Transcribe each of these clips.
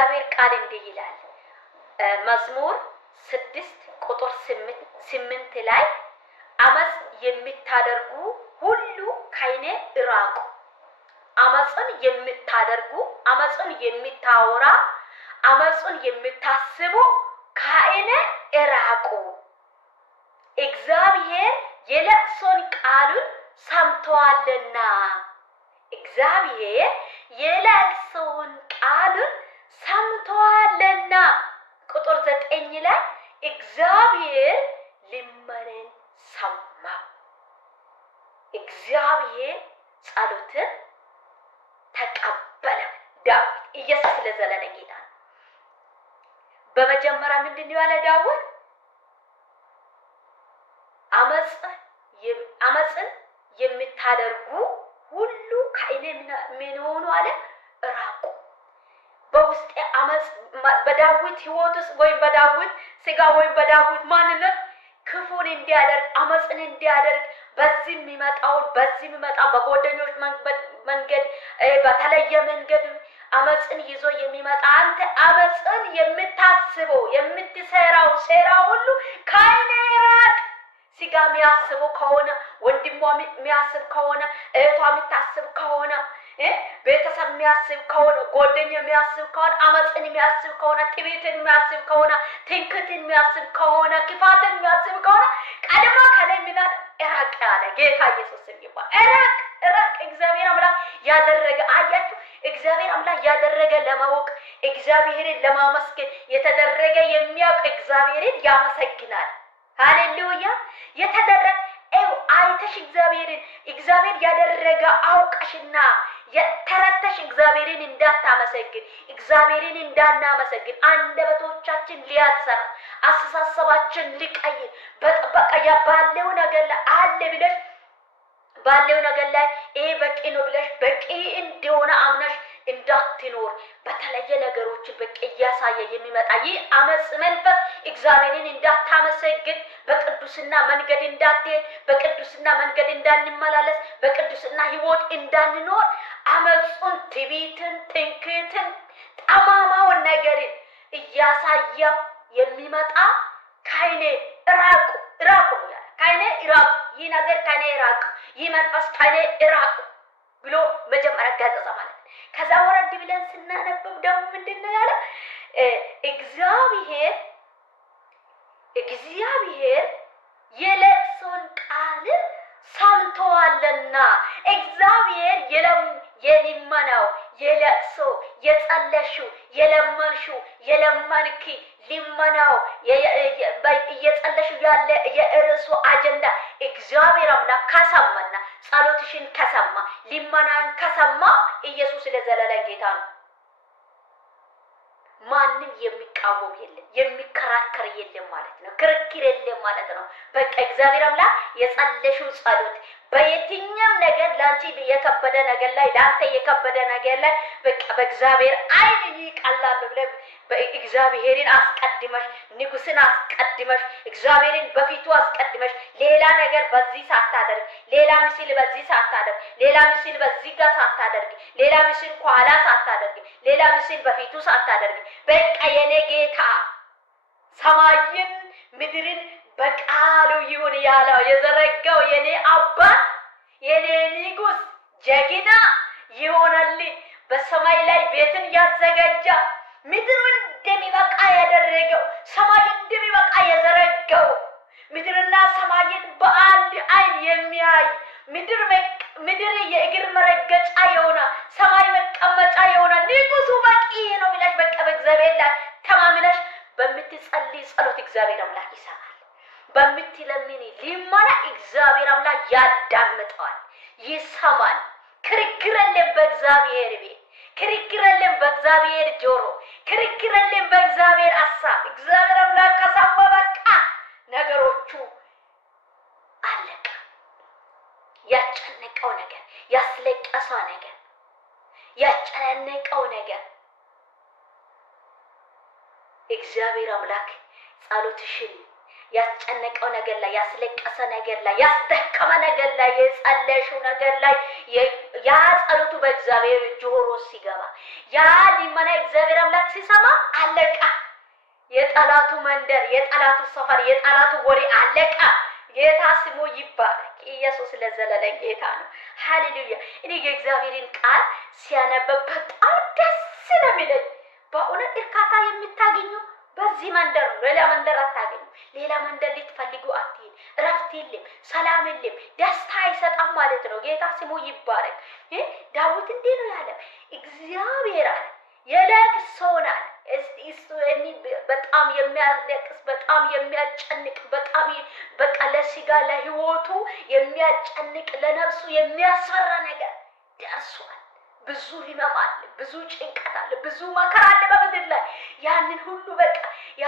የእግዚአብሔር ቃል እንዲህ ይላል መዝሙር 6 ቁጥር 8 ላይ አመጽ የምታደርጉ ሁሉ ከእኔ እራቁ። አመጽን የምታደርጉ አመጽን የምታወራ አመጽን የምታስቡ ከእኔ እራቁ። እግዚአብሔር የለቅሶን ቃሉን ሰምቷልና እግዚአብሔር የለቅሶን ቃሉን ሰምቷልና። ቁጥር 9 ላይ እግዚአብሔር ልመናን ሰማ። እግዚአብሔር ጸሎትን ተቀበለ። ዳዊት ኢየሱስ ለዘላለም ጌታ ነው። በመጀመሪያ ምንድን ነው ያለ ዳዊት? አመጽን የምታደርጉ ሁሉ ከእኔ ምን ሆኑ አለ? ራቁ። በውስጤ አመጽ በዳዊት ህይወት ውስጥ ወይ በዳዊት ስጋ ወይ በዳዊት ማንነት ክፉን እንዲያደርግ አመጽን እንዲያደርግ በዚህ የሚመጣ በጓደኞች መንገድ በተለየ መንገድ አመጽን ይዞ የሚመጣ አንተ አመጽን የምታስበው የምትሰራው ሴራ ሁሉ ከእኔ ራቅ። ስጋ የሚያስበው ከሆነ ወንድሟ የሚያስብ ከሆነ እህቷ የምታስብ ከሆነ ቤተሰብ የሚያስብ ከሆነ ጓደኛ የሚያስብ ከሆነ አመጽን የሚያስብ ከሆነ ትዕቢትን የሚያስብ ከሆነ ትንክትን የሚያስብ ከሆነ ክፋትን የሚያስብ ከሆነ ቀድሞ ከላይ ምናል እራቅ ያለ ጌታ ኢየሱስ ይባል። እራቅ እግዚአብሔር አምላክ ያደረገ አያችሁ። እግዚአብሔር አምላክ ያደረገ ለማወቅ እግዚአብሔርን ለማመስገን የተደረገ የሚያውቅ እግዚአብሔርን ያመሰግናል። ሃሌሉያ። የተደረገ አይተሽ እግዚአብሔር ያደረገ አውቀሽና የተረተሽ እግዚአብሔርን እንዳታመሰግን እግዚአብሔርን እንዳናመሰግን አንደበቶቻችን ሊያሰራ አስተሳሰባችን ሊቀይር በቃ ባለው ነገር ላይ አለ ብለሽ ባለው ነገር ላይ በቂ ነው ብለሽ በቂ እንደሆነ አምነሽ እንዳትኖር በተለየ ነገሮች በቂ ያሳየ የሚመጣ ይህ አመጽ መንፈስ እግዚአብሔርን እንዳታመሰግን በቅዱስና መንገድ እንዳትሄድ በቅዱስና መንገድ እንዳንመላለስ በቅዱስና ህይወት እንዳንኖር አመጽን ትዕቢትን ትንክትን ጠማማውን ነገርን እያሳየ የሚመጣ ከእኔ እራቁ ነው ያለ። ከእኔ እራቁ፣ ይህ ነገር ከእኔ እራቁ፣ ይህ መንፈስ ከእኔ እራቁ ብሎ መጀመሪያ ገሰጸ ማለት ነው። ከዛ ወረድ ብለን ስናነበብ ደግሞ ምንድነው ያለ? እግዚአብሔር የለቅሶን ቃል ሰምቷልና እግዚአብሔር የልመናው የለቅሶ የጸለሽው የለመንሽው የለመንኪ ልመናው እየጸለሽው ያለ የእርሱ አጀንዳ እግዚአብሔር አምላክ ከሰማና ጸሎትሽን ከሰማ ልመናን ከሰማ ኢየሱስ ለዘላለም ጌታ ነው። ማንም የሚቃወም የለም የሚከራከር የለም ማለት ነው። ክርክር የለም ማለት ነው። በቃ እግዚአብሔር አምላክ የጸለሽው ጸሎት በየትኛም ነገር ላንቺ የከበደ ነገር ላይ ላንተ የከበደ ነገር ላይ በቃ በእግዚአብሔር አይን ይቀላል ብለህ በእግዚአብሔርን አስቀድመሽ ንጉስን አስቀድመሽ እግዚአብሔርን በፊቱ አስቀድመሽ ሌላ ነገር በዚህ ሳታደርግ ሌላ ምስል በዚህ ሳታደርግ ሌላ ምስል በዚህ ጋር ሳታደርግ ሌላ ምስል ኋላ ሳታደርግ ሌላ ምስል በፊቱ ሳታደርግ በቃ የኔ ጌታ ሰማይን ምድርን በቃሉ ይሁን ያለው የዘረጋው የኔ አባት የኔ ንጉስ ጀግና ይሆናልኝ በሰማይ ላይ ቤትን ያዘጋጃ ምድርን እንደሚበቃ ያደረገው ሰማይ እንደሚበቃ የዘረጋው ምድርና ሰማይን በአንድ አይን የሚያይ ምድር የእግር መረገጫ የሆነ ሰማይ መቀመጫ የሆነ ንጉሱ በቂ ነው ብለሽ በቃ በእግዚአብሔር ላይ ተማምነሽ በምትጸልይ ጸሎት እግዚአብሔር አምላክ ይሰማል። በምትለምኒ ልመና እግዚአብሔር አምላክ ያዳምጣል ይሰማል። ክርክር የለም በእግዚአብሔር ቤት፣ ክርክር የለም በእግዚአብሔር ጆሮ፣ ክርክር የለም በእግዚአብሔር ሐሳብ። እግዚአብሔር አምላክ ከሰማ በቃ ነገሮቹ አለቀ። ያጨነቀው ነገር ያስለቀሰው ነገር ያጨነቀው ነገር እግዚአብሔር አምላክ ጸሎትሽን ያስጨነቀው ነገር ላይ ያስለቀሰ ነገር ላይ ያስደከመ ነገር ላይ የጸለሽው ነገር ላይ ያ ጸሎቱ በእግዚአብሔር ጆሮ ሲገባ ያ ልመና እግዚአብሔር አምላክ ሲሰማ አለቃ። የጠላቱ መንደር፣ የጠላቱ ሰፈር፣ የጠላቱ ወሬ አለቃ። ጌታ ስሙ ይባረክ። ኢየሱስ ለዘላለም ጌታ ነው። ሃሌሉያ። እኔ የእግዚአብሔርን ቃል ሲያነበብ በጣም ደስ ነው የሚለኝ። በእውነት እርካታ የምታገኙ በዚህ መንደር ነው። ሌላ መንደር አታገኙ። ሌላ መንደር ልትፈልጉ አትሄድ። እረፍት የለም፣ ሰላም የለም፣ ደስታ አይሰጣም ማለት ነው። ጌታ ስሙ ይባረክ። ዳዊት እንዲህ ነው ያለ፣ እግዚአብሔር አለ የለቅሶናል። በጣም የሚያለቅስ በጣም የሚያጨንቅ በጣም በቃ ለስጋ ለህይወቱ የሚያጨንቅ ለነፍሱ የሚያስፈራ ነገር ደርሷል። ብዙ ህመም አለ፣ ብዙ ጭንቀት አለ፣ ብዙ መከራ አለ በምድር ላይ። ያንን ሁሉ በቃ ያ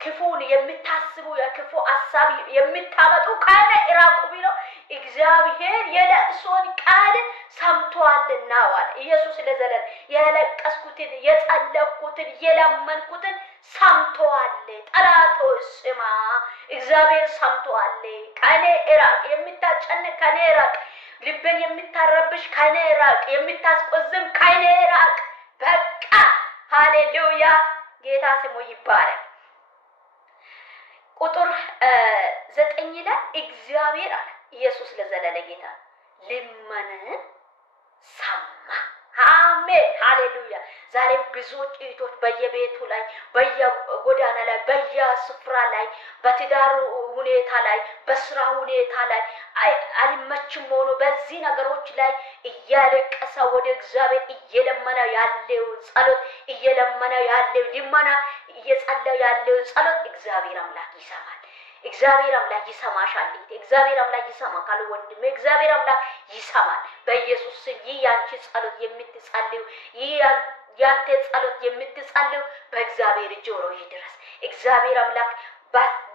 ክፉን የምታስቡ የክፉ ሐሳብ የምታመጡ ካለ እራቁ ቢለው እግዚአብሔር የለቅሶን ቃል ሰምቷልና ዋለ። ኢየሱስ ለዘላለም የለቀስኩትን የጸለቅኩትን የለመንኩትን ሰምቷል። ጠላቶች ስማ፣ እግዚአብሔር ሰምቷል። ከኔ እራቅ፣ የምታጨንቅ ከኔ እራቅ፣ ልብን የምታረብሽ ከኔ እራቅ፣ የምታስቆዝም ከኔ እራቅ። በቃ ሃሌሉያ። ጌታ ስሙ ይባረክ። ቁጥር 9 ላይ እግዚአብሔር አለ ኢየሱስ ለዘላለም ጌታ ልመናን ሰማ። አሜን ሃሌሉያ። ዛሬ ብዙዎች እህቶች በየቤቱ ላይ በየጎዳና ላይ በየስፍራ ላይ በትዳር ሁኔታ ላይ በስራ ሁኔታ ላይ አልመችም ሆኖ በዚህ ነገሮች ላይ እያለቀሰ ወደ እግዚአብሔር እየለመነ ያለው ጸሎት እየለመነ ያለው ልመና እየጸለየ ያለው ጸሎት እግዚአብሔር አምላክ ይሰማል። እግዚአብሔር አምላክ ይሰማሻል። እግዚአብሔር አምላክ ይሰማካል ወንድሜ። እግዚአብሔር አምላክ ይሰማል። በኢየሱስ ስም ይህ ያንቺ ጸሎት የምትጸልዩ ይህ ያንተ ጸሎት የምትጸልዩ በእግዚአብሔር ጆሮ ይድረስ። እግዚአብሔር አምላክ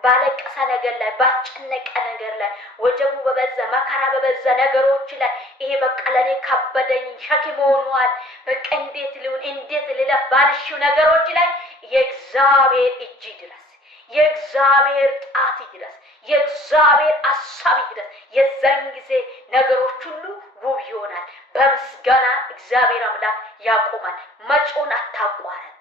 ባለቀሰ ነገር ላይ ባጨነቀ ነገር ላይ ወጀቡ በበዛ መከራ በበዛ ነገሮች ላይ ይሄ በቃ ለኔ ከበደኝ ሸክም ሆኗል በቃ እንዴት ሊሆን እንዴት ልለፍ ባልሽው ነገሮች ላይ የእግዚአብሔር እጅ ይድረስ። የእግዚአብሔር ጣት ይድረስ። የእግዚአብሔር ሐሳብ ይድረስ። የዛን ጊዜ ነገሮች ሁሉ ውብ ይሆናል። በምስጋና እግዚአብሔር አምላክ ያቆማል። መጮን አታቋረጥ።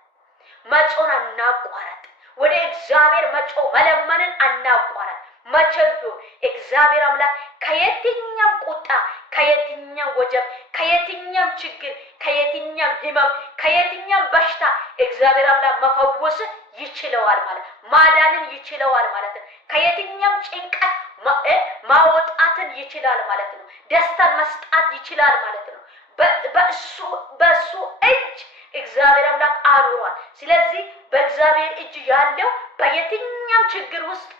መጮን አናቋረጥ። ወደ እግዚአብሔር መጮ መለመንን አናቋረጥ። መቸልቶ እግዚአብሔር አምላክ ከየትኛም ቁጣ ከየትኛም ወጀብ ከየትኛም ችግር ከየትኛም ህመም ከየትኛም በሽታ እግዚአብሔር አምላክ መፈወስ ይችላል ማለት ማዳንን ይችላል ማለት ነው። ከየትኛም ጭንቀት ማውጣትን ይችላል ማለት ነው። ደስታን መስጣት ይችላል ማለት ነው። በሱ እጅ እግዚአብሔር አምላክ አኑሯል። ስለዚህ በእግዚአብሔር እጅ ያለው በየትኛም ችግር ውስጥ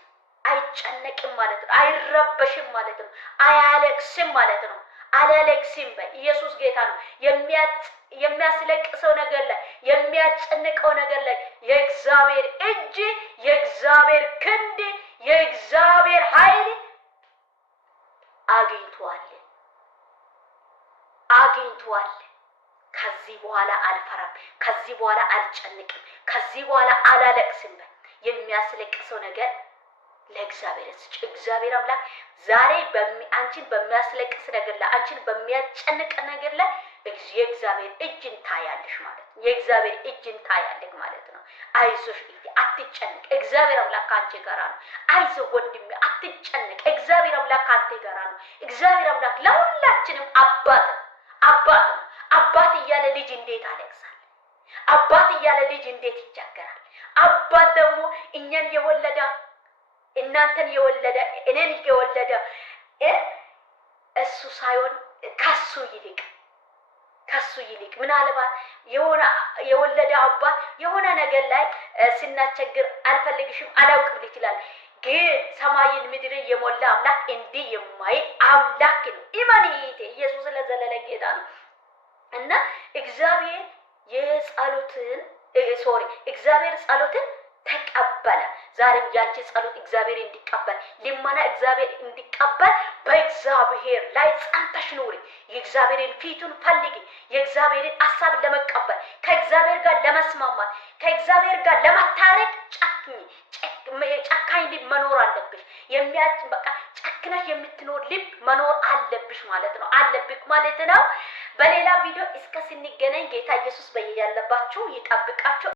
አይጨነቅም ማለት ነው። አይረበሽም ማለት ነው። አያለቅስም ማለት ነው። አላለቅስም በኢየሱስ ጌታ ነው። የሚያስለቅሰው ነገር ላይ የሚያጨንቀው ነገር ላይ የእግዚአብሔር እጅ የእግዚአብሔር ክንድ የእግዚአብሔር ኃይል አግኝቷል። ከዚህ በኋላ አልፈራም። ከዚህ በኋላ አልጨንቅም። ከዚህ በኋላ አላለቅስም። የሚያስለቅሰው ነገር ለእግዚአብሔር ስጭ። እግዚአብሔር አምላክ ዛሬ አንቺን በሚያስለቅስ ነገር ላይ አንቺን በሚያጨንቅ ነገር ላይ የእግዚአብሔር እጅን ታያለሽ ማለት ነው። የእግዚአብሔር እጅን ታያለሽ ማለት ነው። አይዞሽ እህቴ አትጨነቅ። እግዚአብሔር አምላክ ካንቺ ጋር ነው። አይዞህ ወንድሜ አትጨነቅ። እግዚአብሔር አምላክ ካንተ ጋር ነው። እግዚአብሔር አምላክ ለሁላችንም አባት እያለ ልጅ እንዴት አለቅሳል? አባት እያለ ልጅ እንዴት ይቸገራል? አባት ደግሞ እኛን የወለደ እናንተን የወለደ እኔን የወለደ እሱ ሳይሆን ከሱ ይልቅ ምናልባት የወለደ አባት የሆነ ነገር ላይ ስናቸግር አልፈልግሽም አላውቅም ይችላል። ግን ሰማይን ምድርን የሞላ አምላክ እንዲህ የማይ አምላክ ነው። ኢማኒቴ ኢየሱስ ለዘላለም ጌታ ነው እና እግዚአብሔር ጸሎትን ተቀበለ። ዛሬም ያንቺ ጸሎት እግዚአብሔር እንዲቀበል ልመና እግዚአብሔር እንዲቀበል በእግዚአብሔር ላይ ጸንተሽ ኑሪ። የእግዚአብሔርን ፊቱን ፈልጊ። የእግዚአብሔርን ሐሳብ ለመቀበል ከእግዚአብሔር ጋር ለመስማማት ከእግዚአብሔር ጋር ለመታረቅ ጨካኝ ልብ መኖር አለብሽ። በቃ ጨክነሽ የምትኖር ልብ መኖር አለብሽ ማለት ነው። አለብክ ማለት ነው። በሌላ ቪዲዮ እስከ ስንገናኝ ጌታ ኢየሱስ በየያለባችሁ ይጠብቃችሁ።